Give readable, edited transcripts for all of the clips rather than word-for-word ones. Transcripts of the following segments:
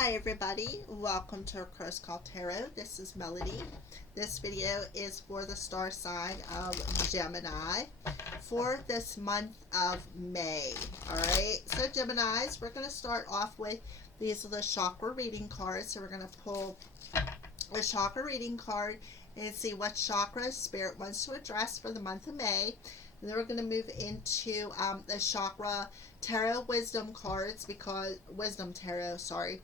Hi everybody, welcome to Cross Call Tarot. This is Melody. This video is for the star sign of Gemini for this month of May. Alright, so Geminis, we're going to start off with, these are the chakra reading cards. So we're going to pull a chakra reading card and see what chakra Spirit wants to address for the month of May. And then we're going to move into the chakra tarot wisdom cards, because wisdom tarot, sorry.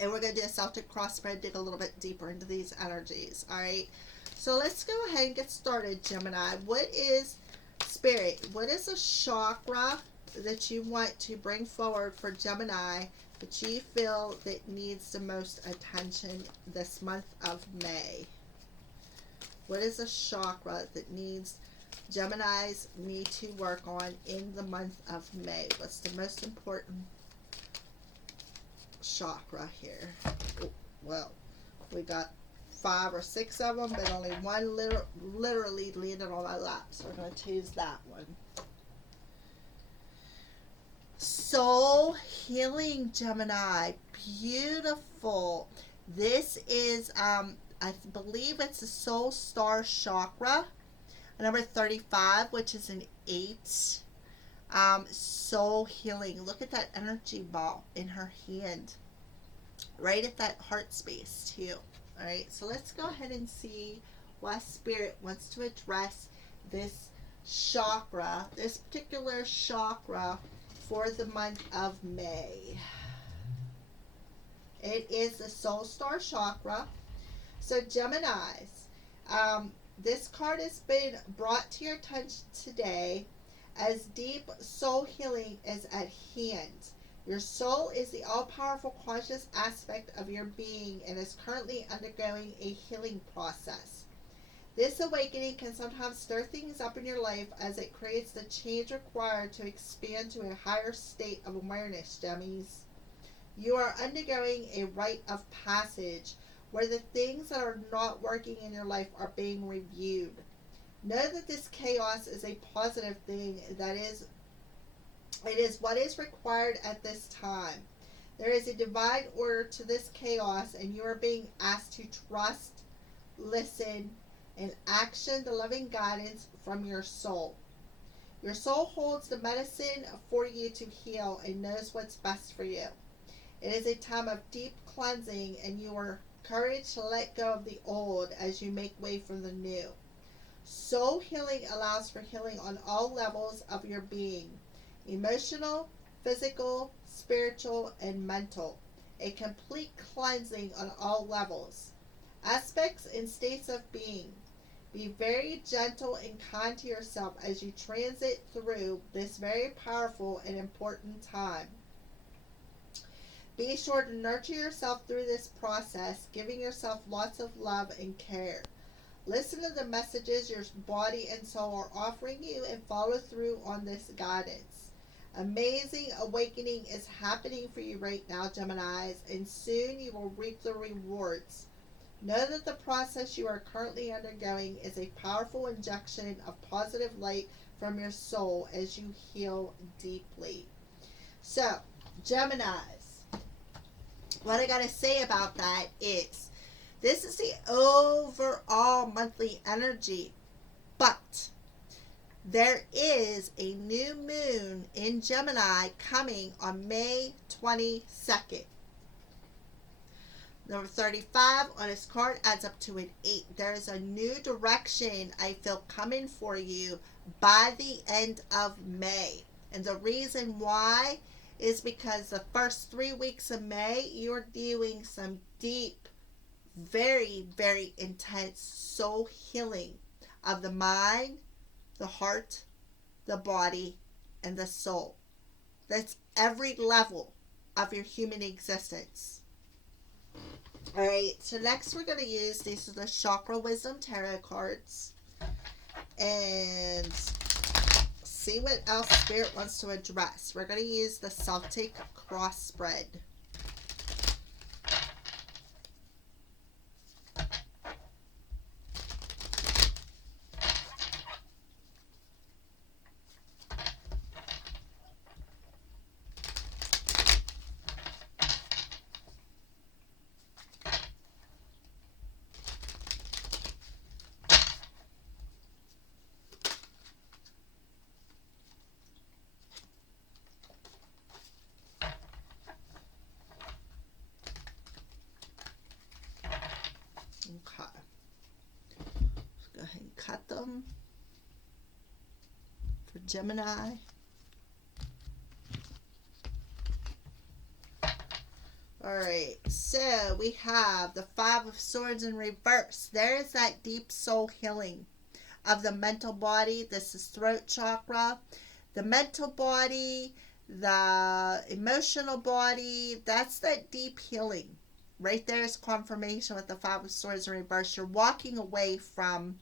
And we're going to do a Celtic cross spread, dig a little bit deeper into these energies. Alright, so let's go ahead and get started, Gemini. What is Spirit? What is a chakra that you want to bring forward for Gemini that you feel that needs the most attention this month of May? What is a chakra that Geminis need to work on in the month of May? What's the most important chakra here? Oh, well, we got 5 or 6 of them, but only one literally landed on my lap, so we're going to choose that one. Soul healing, Gemini. Beautiful. This is I believe it's the soul star chakra, number 35, which is an 8. Soul healing. Look at that energy ball in her hand, right at that heart space too. All right, so let's go ahead and see what Spirit wants to address this chakra, this particular chakra, for the month of May. It is the soul star chakra. So Geminis, this card has been brought to your attention today as deep soul healing is at hand. Your soul is the all-powerful conscious aspect of your being and is currently undergoing a healing process. This awakening can sometimes stir things up in your life as it creates the change required to expand to a higher state of awareness, Gemmies. You are undergoing a rite of passage where the things that are not working in your life are being reviewed. Know that this chaos is a positive thing. It is what is required at this time. There is a divine order to this chaos, and you are being asked to trust, listen, and action the loving guidance from your soul. Your soul holds the medicine for you to heal and knows what's best for you. It is a time of deep cleansing, and you are encouraged to let go of the old as you make way for the new. Soul healing allows for healing on all levels of your being: emotional, physical, spiritual, and mental. A complete cleansing on all levels, aspects, and states of being. Be very gentle and kind to yourself as you transit through this very powerful and important time. Be sure to nurture yourself through this process, giving yourself lots of love and care. Listen to the messages your body and soul are offering you and follow through on this guidance. Amazing awakening is happening for you right now, Geminis, and soon you will reap the rewards. Know that the process you are currently undergoing is a powerful injection of positive light from your soul as you heal deeply. So, Geminis, what I got to say about that is, this is the overall monthly energy, but there is a new moon in Gemini coming on May 22nd. Number 35 on this card adds up to an 8. There is a new direction I feel coming for you by the end of May. And the reason why is because the first 3 weeks of May, you're doing some deep, very, very intense soul healing of the mind, the heart, the body, and the soul. That's every level of your human existence. Alright, so next we're going to use, these are the Chakra Wisdom Tarot cards, and see what else Spirit wants to address. We're going to use the Celtic cross spread. Gemini. Alright, so we have the Five of Swords in reverse. There is that deep soul healing of the mental body. This is throat chakra. The mental body, the emotional body, that's that deep healing. Right there is confirmation with the Five of Swords in reverse. You're walking away from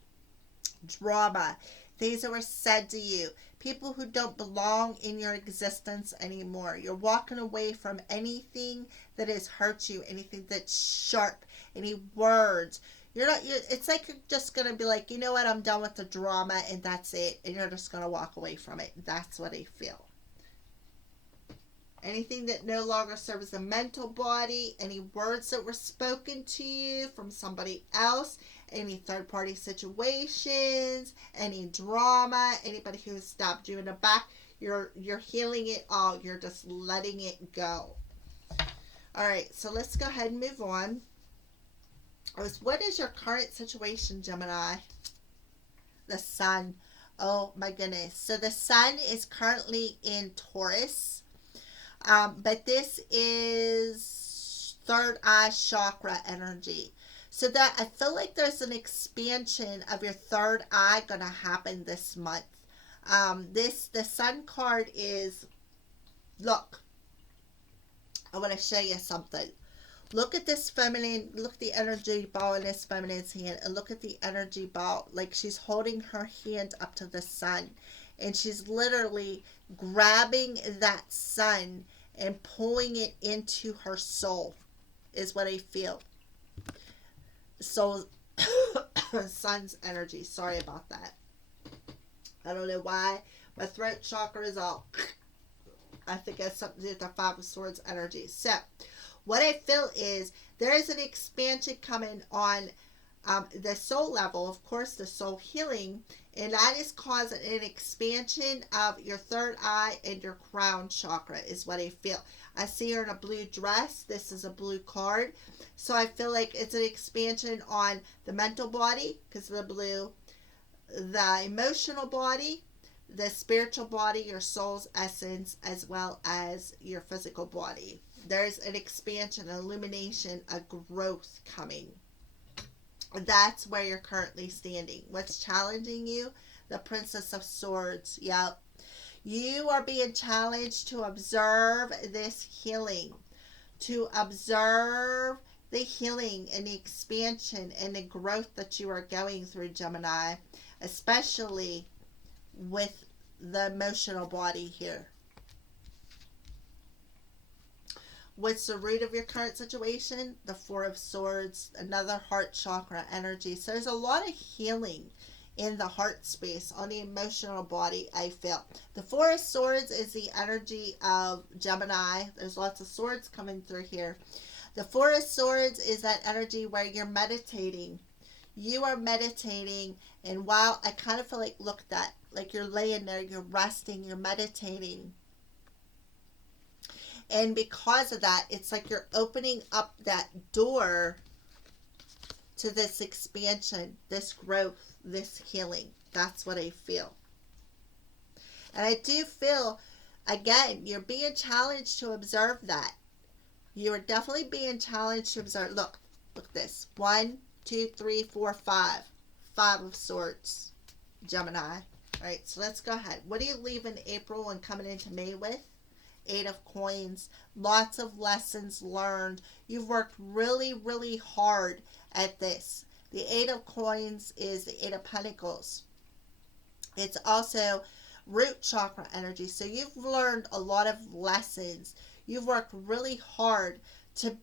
drama, things that were said to you, people who don't belong in your existence anymore. You're walking away from anything that has hurt you, anything that's sharp, any words. It's like you're just going to be like, you know what, I'm done with the drama and that's it. And you're just going to walk away from it. That's what I feel. Anything that no longer serves the mental body, any words that were spoken to you from somebody else, any third party situations, any drama, anybody who stabbed you in the back, you're healing it all. You're just letting it go. All right, so let's go ahead and move on. What is your current situation, Gemini? The sun. Oh my goodness. So the sun is currently in Taurus. But this is third eye chakra energy. So that I feel like there's an expansion of your third eye going to happen this month. The sun card is, look, I want to show you something. Look at this feminine, look at the energy ball in this feminine's hand, and look at the energy ball. Like she's holding her hand up to the sun. And she's literally grabbing that sun and pulling it into her soul, is what I feel. So, sun's energy. Sorry about that. I don't know why. My throat chakra is all... I think it has something to do with the Five of Swords energy. So, what I feel is there is an expansion coming on the soul level, of course, the soul healing, and that is causing an expansion of your third eye and your crown chakra, is what I feel. I see her in a blue dress. This is a blue card. So I feel like it's an expansion on the mental body, because of the blue, the emotional body, the spiritual body, your soul's essence, as well as your physical body. There's an expansion, an illumination, a growth coming. That's where you're currently standing. What's challenging you? The Princess of Swords. Yep. You are being challenged to observe this healing. To observe the healing and the expansion and the growth that you are going through, Gemini. Especially with the emotional body here. What's the root of your current situation? The Four of Swords, another heart chakra energy. So there's a lot of healing in the heart space, on the emotional body, I feel. The Four of Swords is the energy of Gemini. There's lots of swords coming through here. The Four of Swords is that energy where you're meditating. You are meditating, and while I kind of feel like, look at that, like you're laying there, you're resting, you're meditating. And because of that, it's like you're opening up that door to this expansion, this growth, this healing. That's what I feel. And I do feel, again, you're being challenged to observe that. You are definitely being challenged to observe. Look at this. 1, 2, 3, 4, 5. Five of Swords, Gemini. All right, so let's go ahead. What do you leave in April and coming into May with? 8 of Coins. Lots of lessons learned. You've worked really, really hard at this. The 8 of Coins is the 8 of Pentacles. It's also root chakra energy. So you've learned a lot of lessons. You've worked really hard to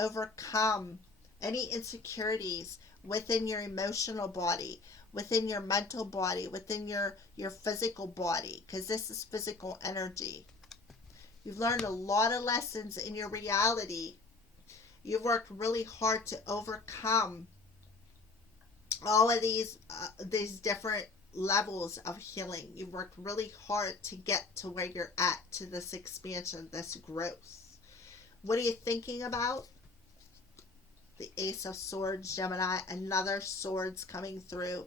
overcome any insecurities within your emotional body, within your mental body, within your physical body, because this is physical energy. You've learned a lot of lessons in your reality. You've worked really hard to overcome all of these different levels of healing. You've worked really hard to get to where you're at, to this expansion, this growth. What are you thinking about? The Ace of Swords, Gemini, another swords coming through.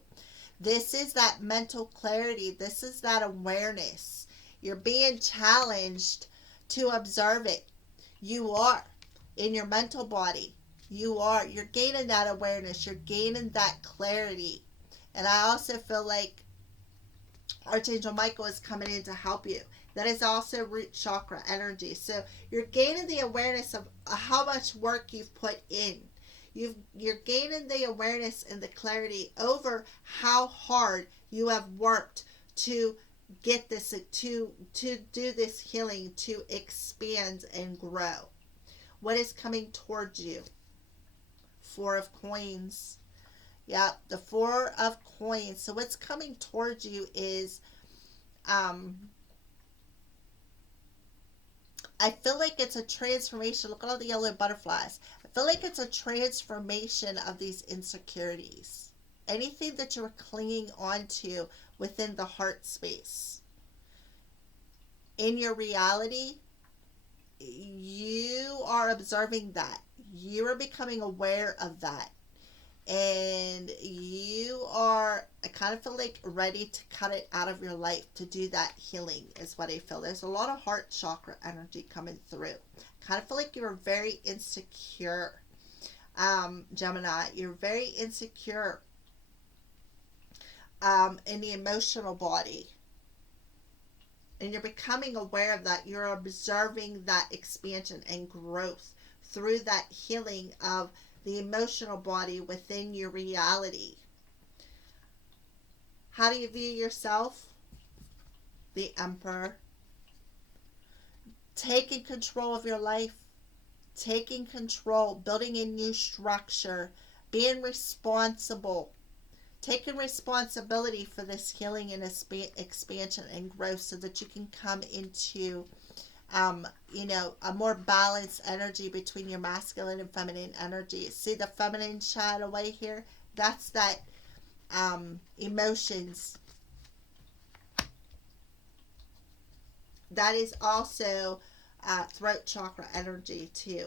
This is that mental clarity. This is that awareness. You're being challenged to observe it. You are in your mental body. You're gaining that awareness. You're gaining that clarity. And I also feel like Archangel Michael is coming in to help you. That is also root chakra energy. So you're gaining the awareness of how much work you've put in. You're gaining the awareness and the clarity over how hard you have worked to get this, to do this healing, to expand and grow. What is coming towards you? Four of Coins. Yeah, the Four of Coins. So what's coming towards you is, I feel like it's a transformation. Look at all the yellow butterflies. I feel like it's a transformation of these insecurities. Anything that you're clinging onto within the heart space. In your reality, you are observing that. You are becoming aware of that. And you are, I kind of feel like, ready to cut it out of your life, to do that healing is what I feel. There's a lot of heart chakra energy coming through. Kind of feel like you're very insecure, Gemini. You're very insecure in the emotional body. And you're becoming aware of that. You're observing that expansion and growth through that healing of the emotional body within your reality. How do you view yourself? The Emperor. Taking control of your life. Taking control. Building a new structure. Being responsible. Taking responsibility for this healing and expansion and growth, so that you can come into a more balanced energy between your masculine and feminine energy. See the feminine shied away here? That's that emotions. That is also throat chakra energy too.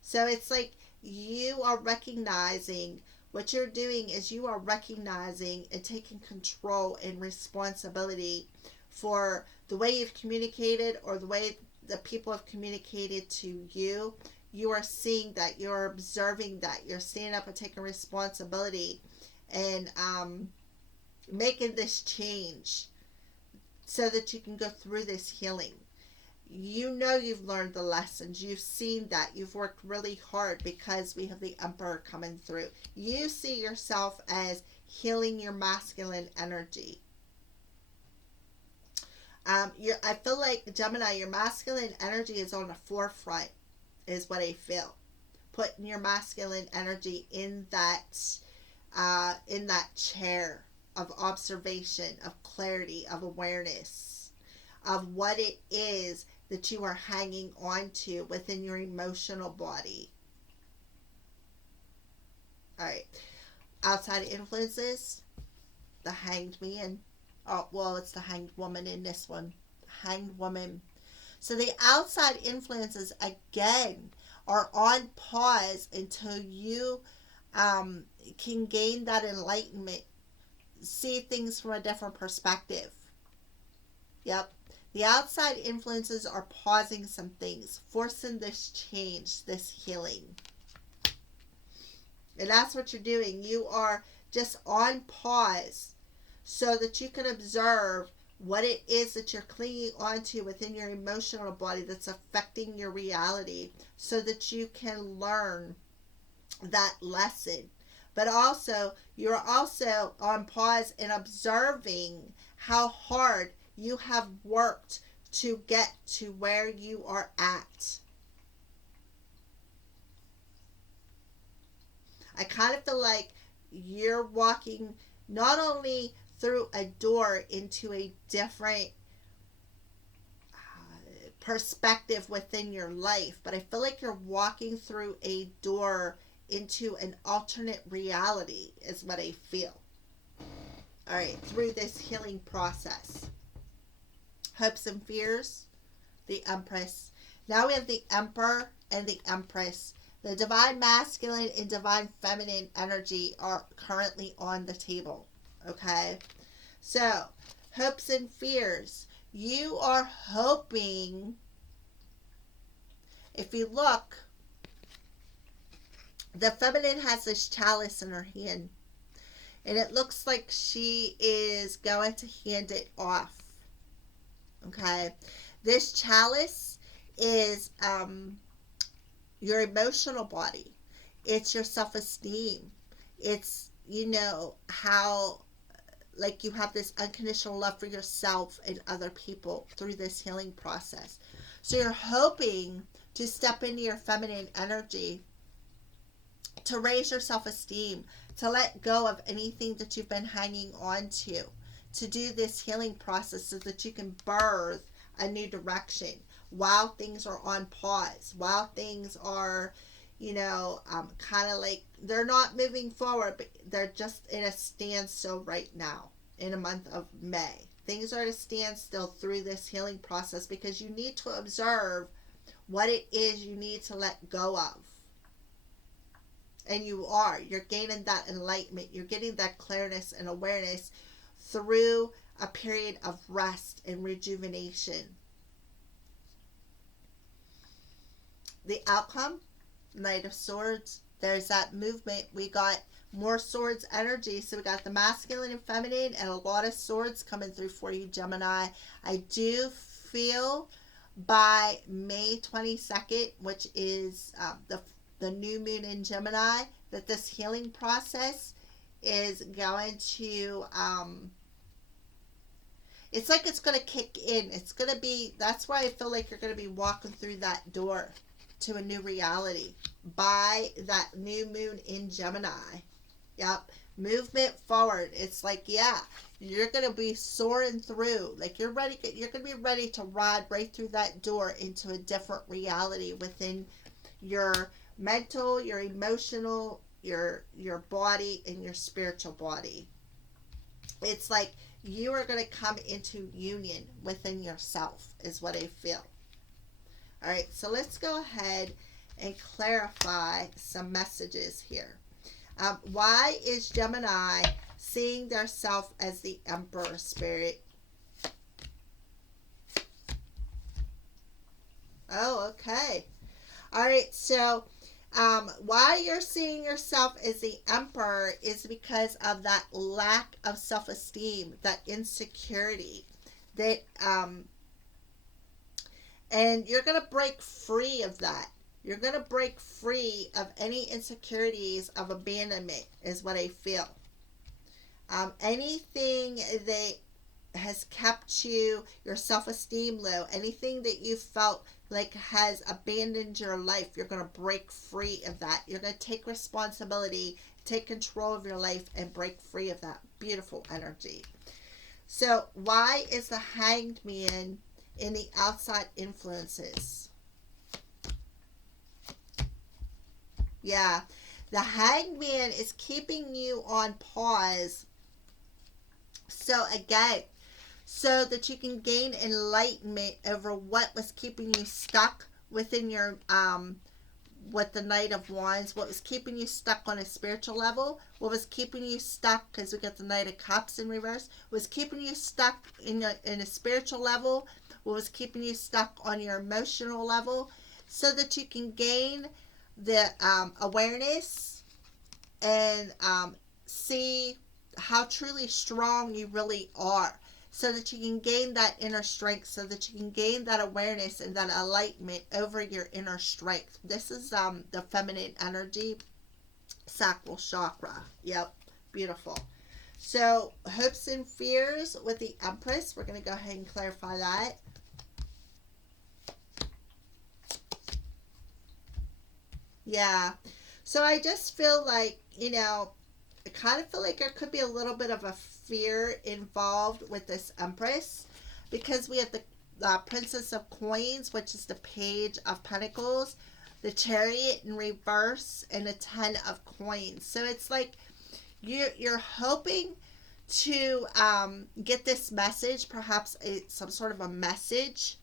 So it's like you are recognizing, what you're doing is you are recognizing and taking control and responsibility for the way you've communicated, or the way the people have communicated to you. You are seeing that, you're observing that, you're standing up and taking responsibility and making this change so that you can go through this healing. You know you've learned the lessons. You've seen that. You've worked really hard, because we have the Emperor coming through. You see yourself as healing your masculine energy. I feel like, Gemini, your masculine energy is on the forefront, is what I feel. Putting your masculine energy in that chair of observation, of clarity, of awareness, of what it is that you are hanging on to within your emotional body. All right. Outside influences, the Hanged Man. Oh, well, it's the Hanged Woman in this one. Hanged Woman. So the outside influences, again, are on pause until you can gain that enlightenment. See things from a different perspective. Yep. The outside influences are pausing some things, forcing this change, this healing. And that's what you're doing. You are just on pause so that you can observe what it is that you're clinging onto within your emotional body that's affecting your reality, so that you can learn that lesson. But also, you're also on pause and observing how hard you have worked to get to where you are at. I kind of feel like you're walking not only through a door into a different perspective within your life, but I feel like you're walking through a door into an alternate reality, is what I feel. All right, through this healing process. Hopes and fears, the Empress. Now we have the Emperor and the Empress. The divine masculine and divine feminine energy are currently on the table. Okay? So, hopes and fears. You are hoping, if you look, the feminine has this chalice in her hand, and it looks like she is going to hand it off. Okay? This chalice is your emotional body, it's your self esteem, it's, how, like, you have this unconditional love for yourself and other people through this healing process. So you're hoping to step into your feminine energy, to raise your self-esteem, to let go of anything that you've been hanging on to do this healing process so that you can birth a new direction while things are on pause, while things are, kind of like they're not moving forward, but they're just in a standstill right now in the month of May. Things are at a standstill through this healing process because you need to observe what it is you need to let go of. And you're gaining that enlightenment, you're getting that clearness and awareness through a period of rest and rejuvenation. The outcome, Knight of Swords, there's that movement. We got more swords energy, so we got the masculine and feminine and a lot of swords coming through for you, Gemini. I do feel by May 22nd, which is the new moon in Gemini, that this healing process is going to it's like it's going to kick in. It's going to be, that's why I feel like you're going to be walking through that door to a new reality by that new moon in Gemini. Yep. Movement forward. It's like, yeah, you're going to be soaring through. Like, you're going to be ready to ride right through that door into a different reality within your mental, your emotional, your body, and your spiritual body. It's like you are going to come into union within yourself, is what I feel. All right, so let's go ahead and clarify some messages here. Why is Gemini seeing their self as the Emperor, Spirit? Oh, okay. All right, so why you're seeing yourself as the Emperor is because of that lack of self-esteem, that insecurity, that and you're going to break free of that. You're going to break free of any insecurities of abandonment, is what I feel. Anything that has kept your self-esteem low, anything that you felt like has abandoned your life, you're going to break free of that. You're going to take responsibility, take control of your life, and break free of that beautiful energy. So why is the Hanged Man in the outside influences? Yeah, the Hanged Man is keeping you on pause. So again, so that you can gain enlightenment over what was keeping you stuck within your with the Knight of Wands, what was keeping you stuck on a spiritual level, what was keeping you stuck, because we got the Knight of Cups in reverse, was keeping you stuck in a spiritual level, what was keeping you stuck on your emotional level, so that you can gain the awareness and see how truly strong you really are, so that you can gain that inner strength, so that you can gain that awareness and that enlightenment over your inner strength. This is the feminine energy, sacral chakra. Yep, beautiful. So hopes and fears with the Empress, we're going to go ahead and clarify that. Yeah, so I just feel like, I kind of feel like there could be a little bit of a fear involved with this Empress, because we have the Princess of Coins, which is the Page of Pentacles, the Chariot in reverse, and the Ten of Coins. So it's like you're hoping to get this message, perhaps some sort of a message,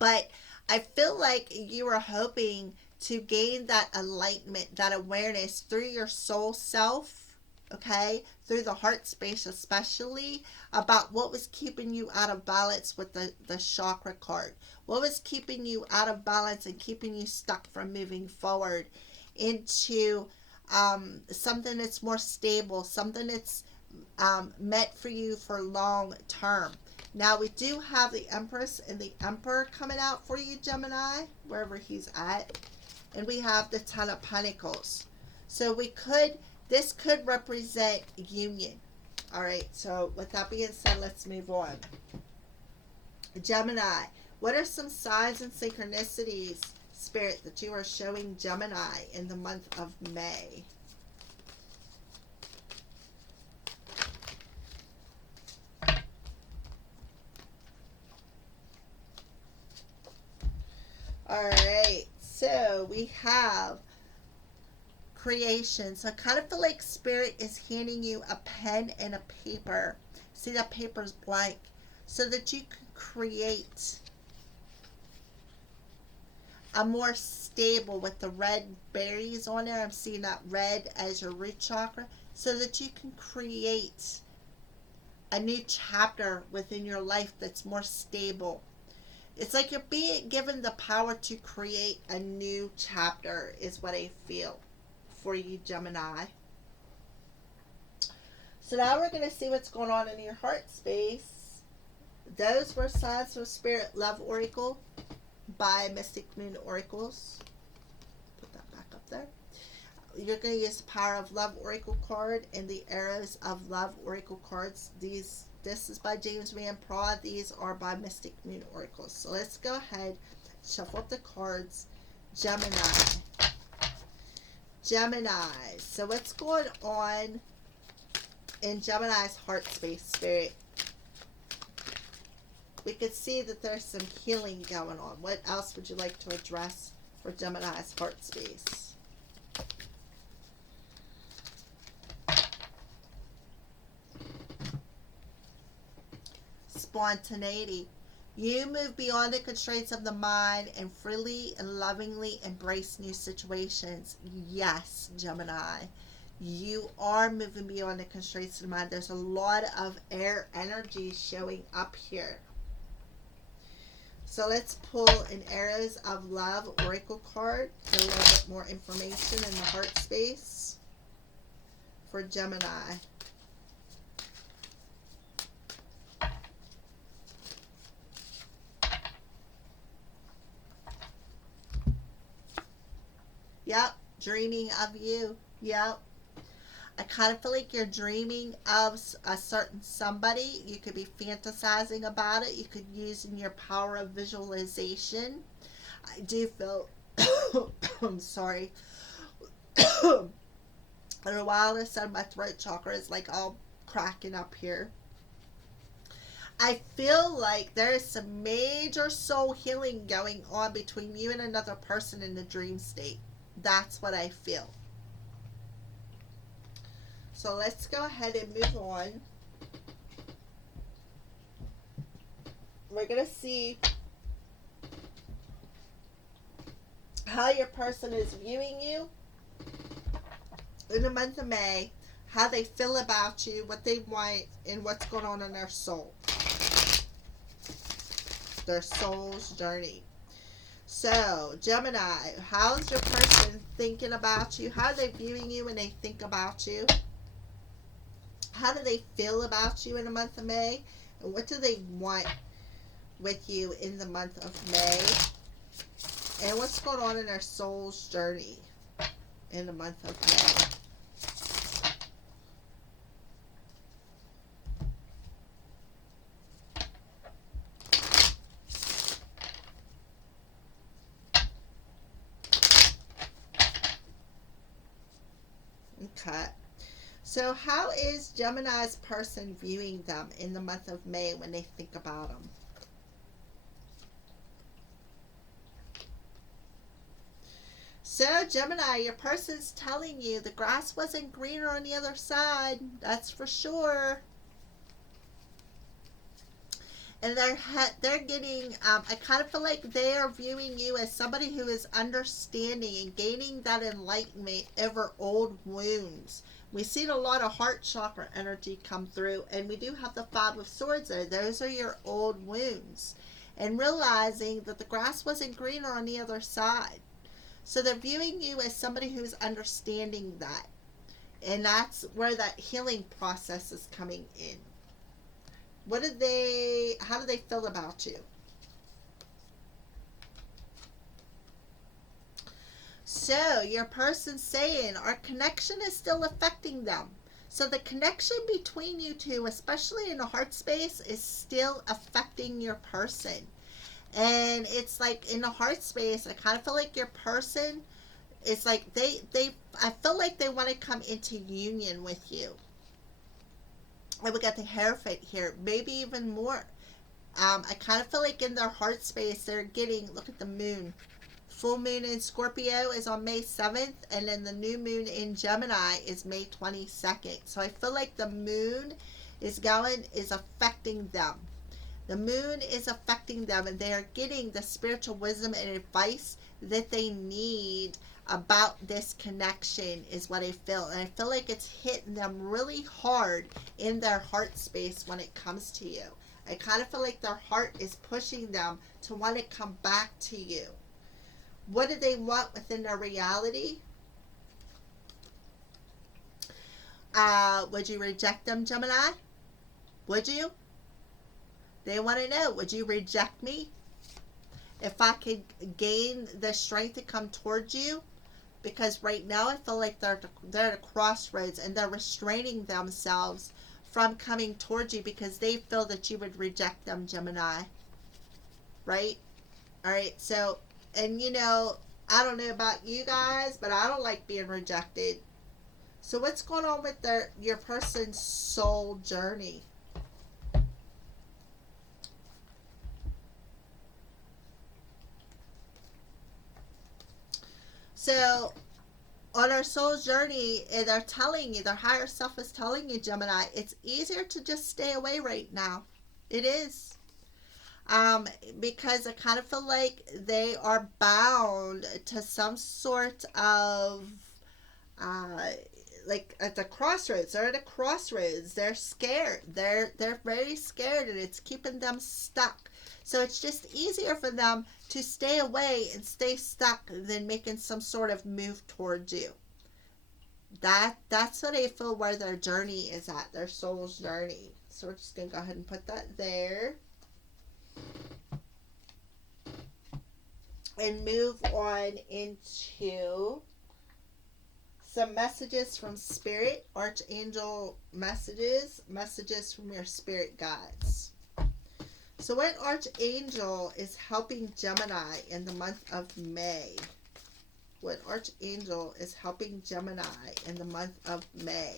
but I feel like you are hoping to gain that enlightenment, that awareness through your soul self, okay, through the heart space, especially about what was keeping you out of balance with the chakra card. What was keeping you out of balance and keeping you stuck from moving forward into something that's more stable, something that's meant for you for long term. Now we do have the Empress and the Emperor coming out for you, Gemini, wherever he's at. And we have the Ten of Pentacles. So this could represent union. All right, so with that being said, let's move on. Gemini, what are some signs and synchronicities, Spirit, that you are showing Gemini in the month of May? All right, so we have creation. So I kind of feel like Spirit is handing you a pen and a paper. See, that paper's blank, so that you can create a more stable, with the red berries on there. I'm seeing that red as your root chakra, so that you can create a new chapter within your life that's more stable. It's like you're being given the power to create a new chapter, is what I feel for you, Gemini. So now we're going to see what's going on in your heart space. Those were signs from Spirit Love Oracle by Mystic Moon Oracles. Put that back up there. You're going to use the Power of Love Oracle card and the Arrows of Love Oracle cards. This is by James Van Praagh. These are by Mystic Moon Oracles. So let's go ahead, shuffle up the cards. Gemini. Gemini. So what's going on in Gemini's heart space, Spirit? We could see that there's some healing going on. What else would you like to address for Gemini's heart space? Spontaneity. You move beyond the constraints of the mind and freely and lovingly embrace new situations. Yes, Gemini. You are moving beyond the constraints of the mind. There's a lot of air energy showing up here. So let's pull an Arrows of Love Oracle card. Get a little bit more information in the heart space for Gemini. Yep, dreaming of you. Yep. I kind of feel like you're dreaming of a certain somebody. You could be fantasizing about it. You could use in your power of visualization. I do feel, I'm sorry. I don't know why all of a sudden my throat chakra is like all cracking up here. I feel like there is some major soul healing going on between you and another person in the dream state. That's what I feel. So let's go ahead and move on. We're going to see how your person is viewing you in the month of May, how they feel about you, what they want, and what's going on in their soul. Their soul's journey. So, Gemini, how's your person thinking about you? How are they viewing you when they think about you? How do they feel about you in the month of May? And what do they want with you in the month of May? And what's going on in their soul's journey in the month of May? Okay. So how is Gemini's person viewing them in the month of May when they think about them? So Gemini, your person's telling you the grass wasn't greener on the other side. That's for sure. And they're getting, I kind of feel like they are viewing you as somebody who is understanding and gaining that enlightenment over old wounds. We've seen a lot of heart chakra energy come through, and we do have the Five of Swords there. Those are your old wounds. And realizing that the grass wasn't greener on the other side. So they're viewing you as somebody who's understanding that. And that's where that healing process is coming in. How do they feel about you? So your person's saying our connection is still affecting them. So the connection between you two, especially in the heart space, is still affecting your person. And it's like in the heart space, I kind of feel like your person, it's like I feel like they want to come into union with you. And we got the Hierophant here, maybe even more. I kind of feel like in their heart space, they're getting, look at the moon. Full moon in Scorpio is on May 7th, and then the new moon in Gemini is May 22nd. So I feel like the moon is affecting them. The moon is affecting them, and they are getting the spiritual wisdom and advice that they need about this connection, is what I feel. And I feel like it's hitting them really hard in their heart space when it comes to you. I kind of feel like their heart is pushing them to want to come back to you. What do they want within their reality? Would you reject them, Gemini? Would you? They want to know, would you reject me? If I could gain the strength to come towards you? Because right now I feel like they're at a crossroads, and they're restraining themselves from coming towards you because they feel that you would reject them, Gemini. Right? Alright, so, and you know, I don't know about you guys, but I don't like being rejected. So what's going on with your person's soul journey? So on our soul's journey, they're telling you, their higher self is telling you, Gemini, it's easier to just stay away right now. It is. Because I kind of feel like they are bound to some sort of, like at the crossroads. They're at a crossroads. They're scared. They're very scared, and it's keeping them stuck. So it's just easier for them to stay away and stay stuck than making some sort of move towards you. That's what I feel where their journey is at, their soul's journey. So we're just going to go ahead and put that there. And move on into some messages from Spirit, Archangel messages from your spirit guides. So what Archangel is helping Gemini in the month of May? What Archangel is helping Gemini in the month of May?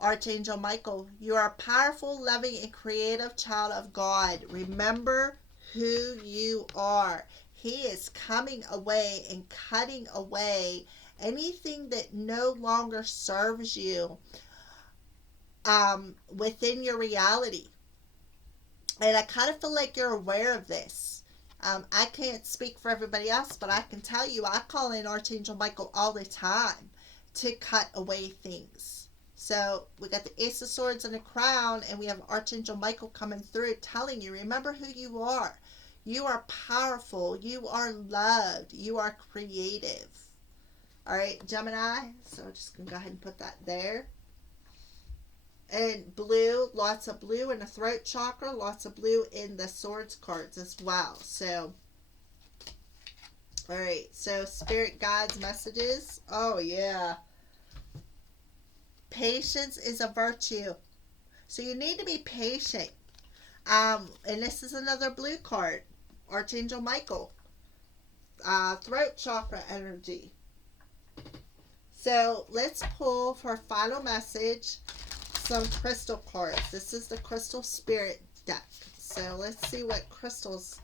Archangel Michael, you are a powerful, loving, and creative child of God. Remember who you are. He is coming away and cutting away anything that no longer serves you within your reality. And I kind of feel like you're aware of this. I can't speak for everybody else, but I can tell you, I call in Archangel Michael all the time to cut away things. So we got the Ace of Swords and the Crown, and we have Archangel Michael coming through telling you, remember who you are. You are powerful. You are loved. You are creative. All right, Gemini. So I'm just going to go ahead and put that there. And blue, lots of blue in the throat chakra, lots of blue in the swords cards as well. So, all right, so spirit guides messages. Oh, yeah. Patience is a virtue. So you need to be patient. And this is another blue card. Archangel Michael. Throat chakra energy. So let's pull for final message some crystal cards. This is the Crystal Spirit deck. So let's see what crystals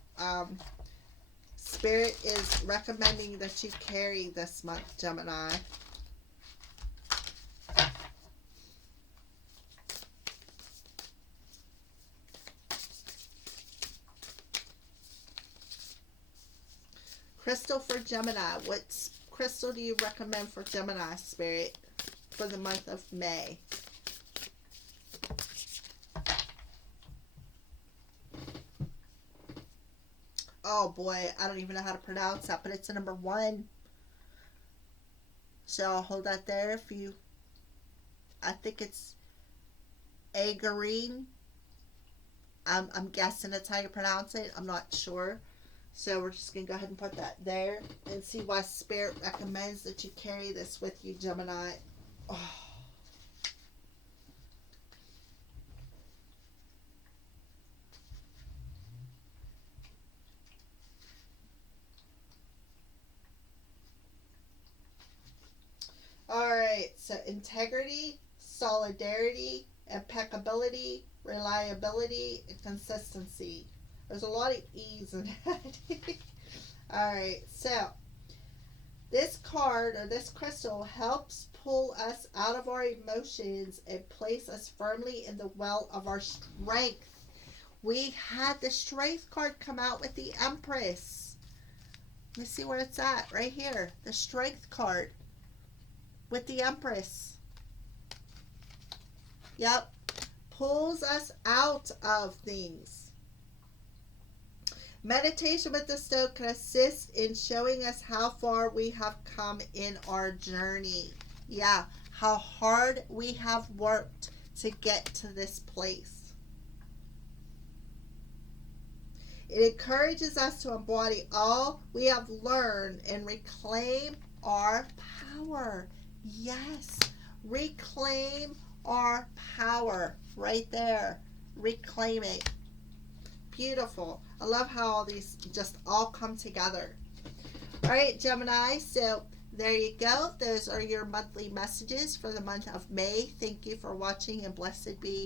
Spirit is recommending that you carry this month, Gemini. Crystal for Gemini. What crystal do you recommend for Gemini, Spirit, for the month of May? Oh boy, I don't even know how to pronounce that, but it's a number 1. So I'll hold that there if you... I think it's agarine. I'm guessing that's how you pronounce it. I'm not sure. So we're just going to go ahead and put that there and see why Spirit recommends that you carry this with you, Gemini. Oh. Alright, so integrity, solidarity, impeccability, reliability, and consistency. There's a lot of E's in that. Alright, so this card or this crystal helps pull us out of our emotions and place us firmly in the well of our strength. We had the strength card come out with the Empress. Let me see where it's at. Right here. The strength card with the Empress. Yep. Pulls us out of things. Meditation with the stone can assist in showing us how far we have come in our journey. Yeah, how hard we have worked to get to this place. It encourages us to embody all we have learned and reclaim our power. Yes, reclaim our power right there. Reclaiming. Beautiful. I love how all these just all come together. All right, Gemini, so there you go. Those are your monthly messages for the month of May. Thank you for watching, and blessed be